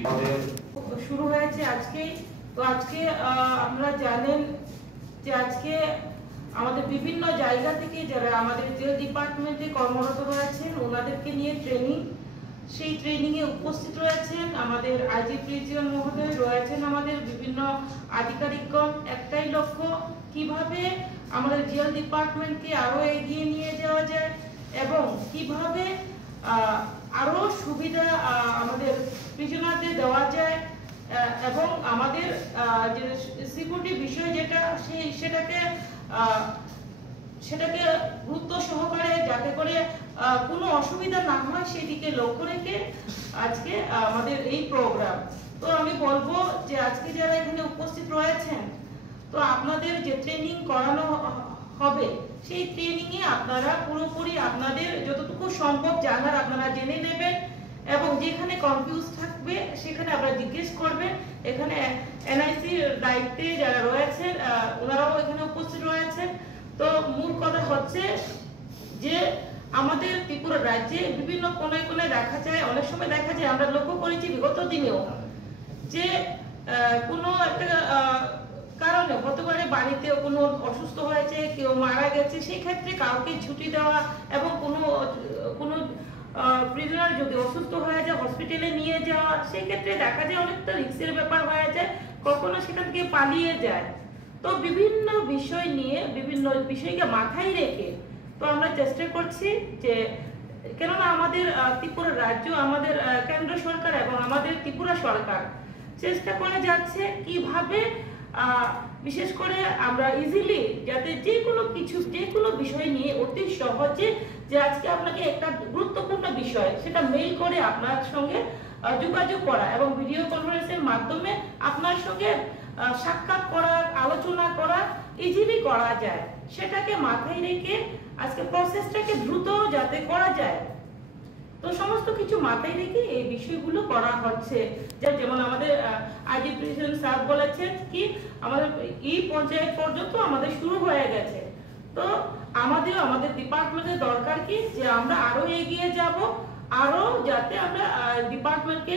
শুরু হয়েছে আজকে। তো আজকে আপনারা জানেন যে আজকে আমাদের বিভিন্ন জায়গা থেকে যারা আমাদের জেল ডিপার্টমেন্টে কর্মরত রয়েছেন ওনাদেরকে নিয়ে সেই ট্রেনিং এ উপস্থিত রয়েছেন আমাদের আইজি প্রিন্সিপাল মহোদয়, রয়েছেন আমাদের বিভিন্ন আধিকারিকগণ। একটাই লক্ষ্য, কিভাবে আমাদের জেল ডিপার্টমেন্টকে আরো এগিয়ে নিয়ে যাওয়া যায় এবং কিভাবে আরো সুবিধা আমাদের প্রিজনারদের দেওয়া যায় এবং আমাদের যে সিকিউরিটি বিষয় যেটা সেটাকে গুরুত্ব সহকারে যাতে করে কোনো অসুবিধা না হয় সেদিকে লক্ষ্য রেখে আজকে আমাদের এই প্রোগ্রাম। তো আমি বলবো যে আজকে যারা এখানে উপস্থিত রয়েছেন, তো আপনাদের যে ট্রেনিং করানো হবে সেই ট্রেনিং এ আপনারা পুরোপুরি আপনাদের যতটুকু সম্ভব জানার আপনারা জেনে নেবেন এবং যেখানে কনফিউজ থাকবে সেখানে আপনারা জিজ্ঞেস করবেন। এখানে এনআইসি দায়িত্বে যারা রয়েছেন ওনারাও এখানে উপস্থিত রয়েছেন। তো মূল কথা হচ্ছে যে আমাদের ত্রিপুরা রাজ্যে বিভিন্ন কোনায় কোনায় দেখা যায়, অনেক সময় দেখা যায়, আমরা লক্ষ্য করেছি বিগত দিনেও, যে কোনো একটা কারণে হতে পারে বাড়িতে কোনো অসুস্থ হয়েছে, কেউ মারা গেছে, সেই ক্ষেত্রে কাউকে ছুটি দেওয়া এবং কোনো প্রিজনার যদি অসুস্থ হয়ে যায় হসপিটালে নিয়ে যাওয়া, সেই ক্ষেত্রে দেখা যায় অনেকটা রিস্কের ব্যাপার হয়ে যায়, কখনো সেখান থেকে পালিয়ে যায়। তো বিভিন্ন বিষয়কে মাথায় রেখে তো আমরা চেষ্টা করছি যে, কেননা আমাদের ত্রিপুরা রাজ্য, আমাদের কেন্দ্র সরকার এবং আমাদের ত্রিপুরা সরকার চেষ্টা করে যাচ্ছে কিভাবে বিশেষ করে আমরা ইজিলি যাতে যে কোনো বিষয় নিয়ে অতি সহজে, যে আজকে আপনাকে একটা গুরুত্বপূর্ণ বিষয় সেটা মেইল করে আপনার সঙ্গে যোগাযোগ করা এবং ভিডিও কনফারেন্সের মাধ্যমে আপনার সঙ্গে সাক্ষাৎ করা, আলোচনা করা ইজিলি করা যায়, সেটাকে মাথায় রেখে আজকে প্রসেসটাকে দ্রুত যাতে করা যায়, তো সমস্ত কিছু মাথায় রেখে এই বিষয়গুলো করা হচ্ছে। যেমন আমাদের আইজি প্রেসিডেন্ট স্যার বলেছেন কি আমাদের এই পঞ্চায়েত পর্যন্ত আমাদের শুরু হয়ে গেছে। তো আমাদের ডিপার্টমেন্টের দরকার কি যে আমরা আরো এগিয়ে যাব, আরো যাতে আমরা ডিপার্টমেন্টকে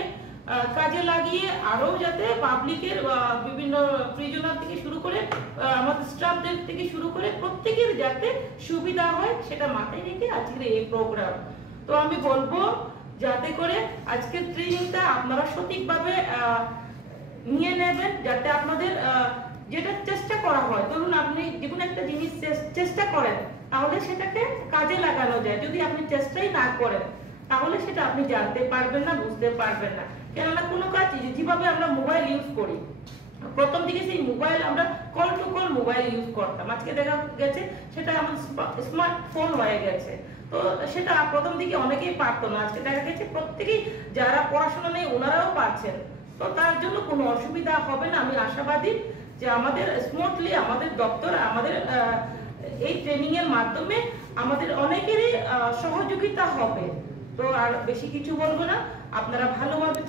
কাজে লাগিয়ে আরো যাতে পাবলিকের বিভিন্ন প্রিজনার থেকে শুরু করে আমাদের স্টাফদের থেকে শুরু করে প্রত্যেকের যাতে সুবিধা হয় সেটা মাথায় রেখে আজকের এই প্রোগ্রাম। তো আমি বলবো যাতে করে আজকের ট্রেনিংটা আপনারা সঠিকভাবে নিয়ে নেবেন, যাতে আপনাদের যেটা চেষ্টা করা হয়, ধরুন আপনি যে কোনো একটা জিনিস চেষ্টা করেন তাহলে সেটাকে কাজে লাগানো যায়। যদি আপনি চেষ্টাই না করেন তাহলে সেটা আপনি জানতে পারবেন না, বুঝতে পারবেন না। কেননা কোনো কাজ যেভাবে আমরা মোবাইল ইউজ করি, প্রথম দিকে সেই মোবাইল আমরা call to call mobile use করতাম, আজকে দেখা গেছে সেটা আমাদের স্মার্টফোন হয়ে গেছে। তো সেটা প্রথম দিকে অনেকেই পারতো না, আজকে দেখা গেছে প্রত্যেকেই যারা পড়াশোনা নেই ওনারাও পারছেন। তো তার জন্য কোনো অসুবিধা হবে না, আমি আশাবাদী যে আমাদের স্মুথলি আমাদের দপ্তর আমাদের এই ট্রেনিং এর মাধ্যমে আমাদের অনেকেরই সহযোগিতা হবে। তো আর বেশি কিছু বলবো না, আপনারা ভালোভাবে